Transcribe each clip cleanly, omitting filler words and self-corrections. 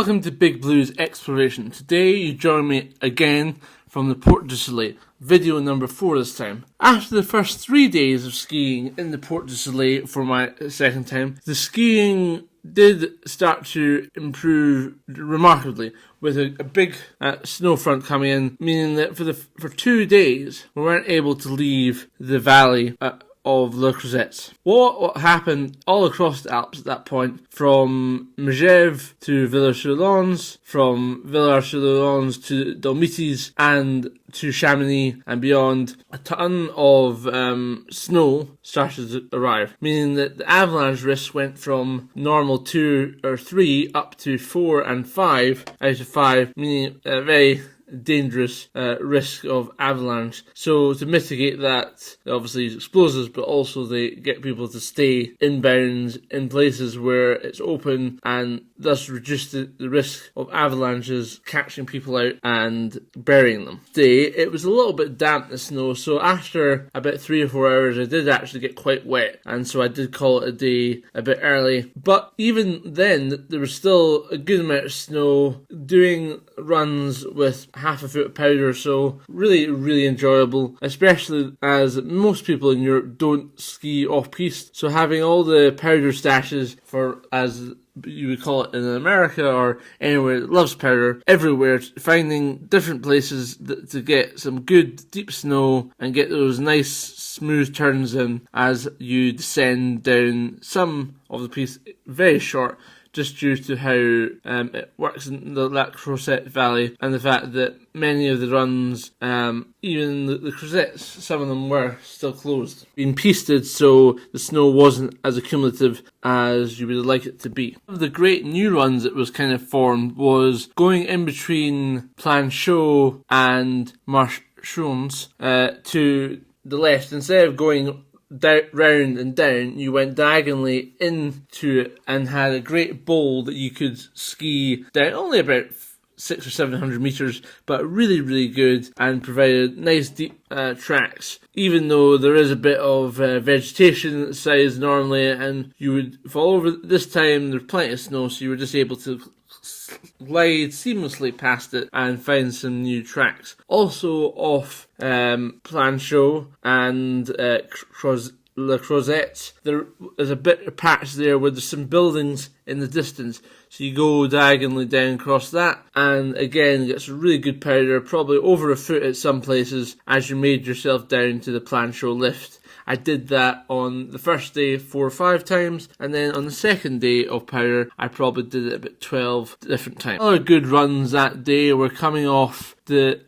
Welcome to Big Blue's Exploration. Today you join me again from the Port du Soleil, video number 4 this time. After the first 3 days of skiing in the Port du Soleil for my second time, the skiing did start to improve remarkably with a big snow front coming in, meaning that for 2 days we weren't able to leave the valley of Le Creuset. What happened all across the Alps at that point, from Megève to Villars-sur-Lens, from Villars-sur-Lens to Dolmites and to Chamonix and beyond, a ton of snow started to arrive, meaning that the avalanche risk went from normal 2 or 3 up to 4 and 5 out of 5, meaning a very dangerous risk of avalanche. So to mitigate that, they obviously use explosives, but also they get people to stay inbound in places where it's open and thus reduce the risk of avalanches catching people out and burying them. Today it was a little bit damp, the snow, so after about 3 or 4 hours I did actually get quite wet, and so I did call it a day a bit early. But even then there was still a good amount of snow. Doing runs with half a foot of powder, so really enjoyable, especially as most people in Europe don't ski off-piste, so having all the powder stashes, for as you would call it in America or anywhere that loves powder, everywhere, finding different places to get some good deep snow and get those nice smooth turns in as you descend down some of the piste, very short, just due to how it works in the La Creuset Valley and the fact that many of the runs, even the Creusets, some of them were still closed, being pisted, so the snow wasn't as accumulative as you would like it to be. One of the great new runs that was kind of formed was going in between Planchot and Marchons to the left. Instead of going round and down, you went diagonally into it and had a great bowl that you could ski down, only about 600 or 700 meters, but really good, and provided nice deep tracks, even though there is a bit of vegetation at the sides normally, and you would fall over. This time there's plenty of snow, so you were just able to glide seamlessly past it and find some new tracks. Also off Planchot and Le Creuset, there is a bit of patch there where there's some buildings in the distance, so you go diagonally down across that, and again get some really good powder, probably over a foot at some places, as you made yourself down to the Planchot lift. I did that on the first day 4 or 5 times, and then on the second day of powder I probably did it about 12 different times. Other good runs that day were coming off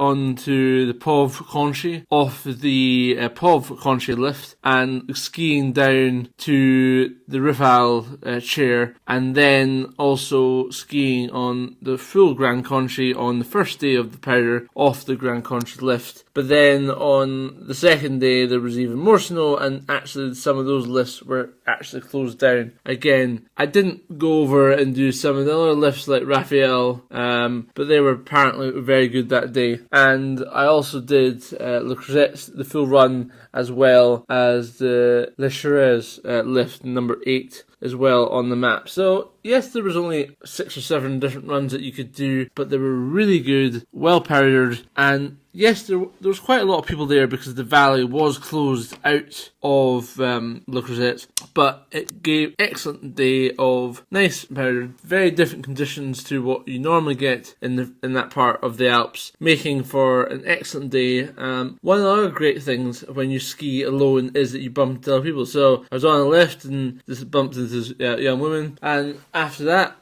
onto the Pauvre Conchi, off the Pauvre Conchi lift, and skiing down to the Riffal chair, and then also skiing on the full Grand Conchi on the first day of the powder off the Grand Conchi lift. But then on the second day there was even more snow, and actually some of those lifts were actually closed down. Again, I didn't go over and do some of the other lifts like Raphael, but they were apparently very good that day. And I also did Le Creuset, the full run, as well as the Les Charez lift number 8 as well on the map. So yes, there was only 6 or 7 different runs that you could do, but they were really good, well powdered, and yes, there was quite a lot of people there because the valley was closed out of Le Creuset, but it gave excellent day of nice powdered, very different conditions to what you normally get in that part of the Alps, making for an excellent day. One of the other great things when you ski alone is that you bump into other people. So I was on the left and just bumped into this young woman, and after that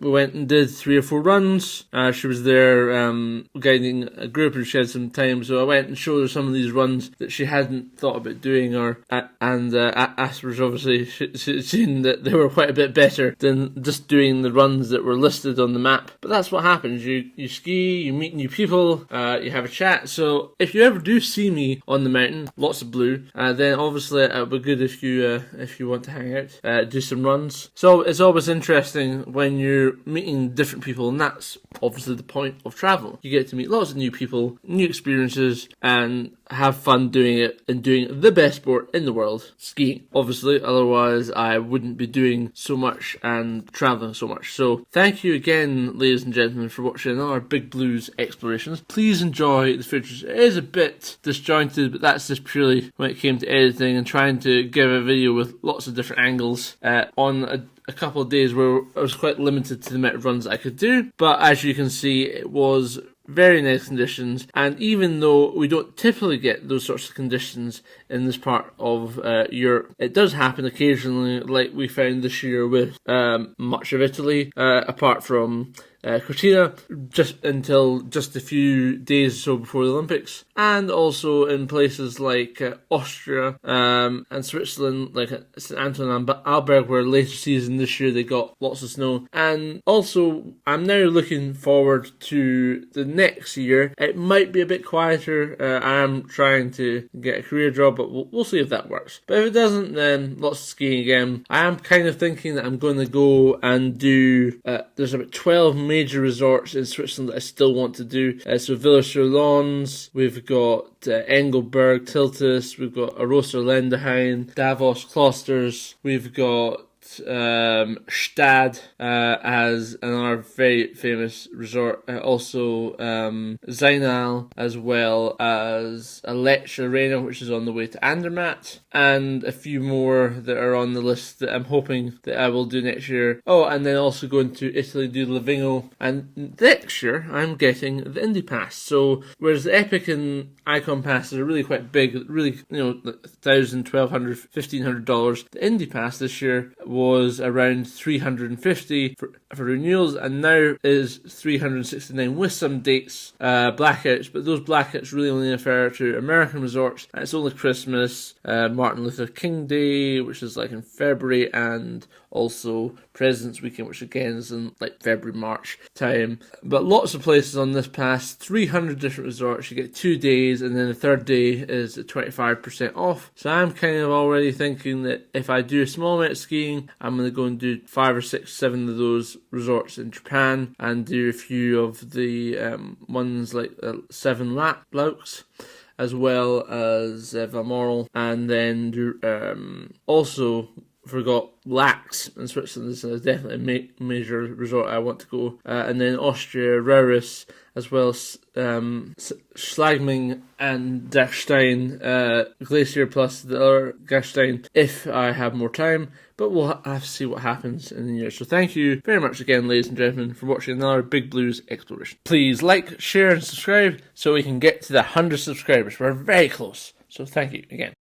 we went and did 3 or 4 runs. She was there guiding a group, and she had some time, so I went and showed her some of these runs that she hadn't thought about doing, and afterwards obviously she'd seen that they were quite a bit better than just doing the runs that were listed on the map. But that's what happens, you ski, you meet new people, you have a chat. So if you ever do see me on the mountain, lots of blue, then obviously it would be good if you want to hang out, do some runs. So it's always interesting interesting when you're meeting different people, and that's obviously the point of travel. You get to meet lots of new people, new experiences, and have fun doing it and doing the best sport in the world, skiing. Obviously, otherwise I wouldn't be doing so much and traveling so much. So thank you again, ladies and gentlemen, for watching another Big Blues explorations. Please enjoy the footage. It is a bit disjointed, but that's just purely when it came to editing and trying to give a video with lots of different angles on a couple of days where I was quite limited to the amount of runs I could do. But as you can see, it was very nice conditions, and even though we don't typically get those sorts of conditions in this part of Europe, it does happen occasionally, like we found this year with much of Italy, apart from Cortina, just until just a few days or so before the Olympics, and also in places like Austria and Switzerland, like St. Anton and Alberg, where later season this year they got lots of snow. And also, I'm now looking forward to the next year. It might be a bit quieter. I am trying to get a career job, but we'll see if that works. But if it doesn't, then lots of skiing again. I am kind of thinking that I'm going to go and do, there's about 12 major resorts in Switzerland that I still want to do. So Villers-sur-Lans, we've got Engelberg, Tiltis, we've got Arosa Lendehain, Davos Klosters, we've got Stad as another very famous resort, also Zainal, as well as Lecce Arena, which is on the way to Andermatt, and a few more that are on the list that I'm hoping that I will do next year. Oh, and then also going to Italy, do Livigno, and next year I'm getting the Indy Pass. So whereas the Epic and Icon passes are really quite big, really, $1,000, $1,200, $1,500, the Indy Pass this year was around $350 for renewals, and now is $369 with some dates, blackouts, but those blackouts really only refer to American resorts, and it's only Christmas, Martin Luther King Day, which is like in February, and also President's Weekend, which again is in like February, March time. But lots of places on this pass, 300 different resorts. You get 2 days, and then the third day is at 25% off. So I'm kind of already thinking that if I do a small amount of skiing, I'm going to go and do 5 or 6, 7 of those resorts in Japan, and do a few of the ones like 7 Louks, as well as Valmoral, and then do, also forgot Lax in Switzerland. This is definitely a major resort I want to go. And then Austria, Rauris, as well as Schlagming and Dachstein, Glacier plus the other Gastein, if I have more time. But we'll have to see what happens in the year. So thank you very much again, ladies and gentlemen, for watching another Big Blues exploration. Please like, share and subscribe so we can get to the 100 subscribers. We're very close. So thank you again.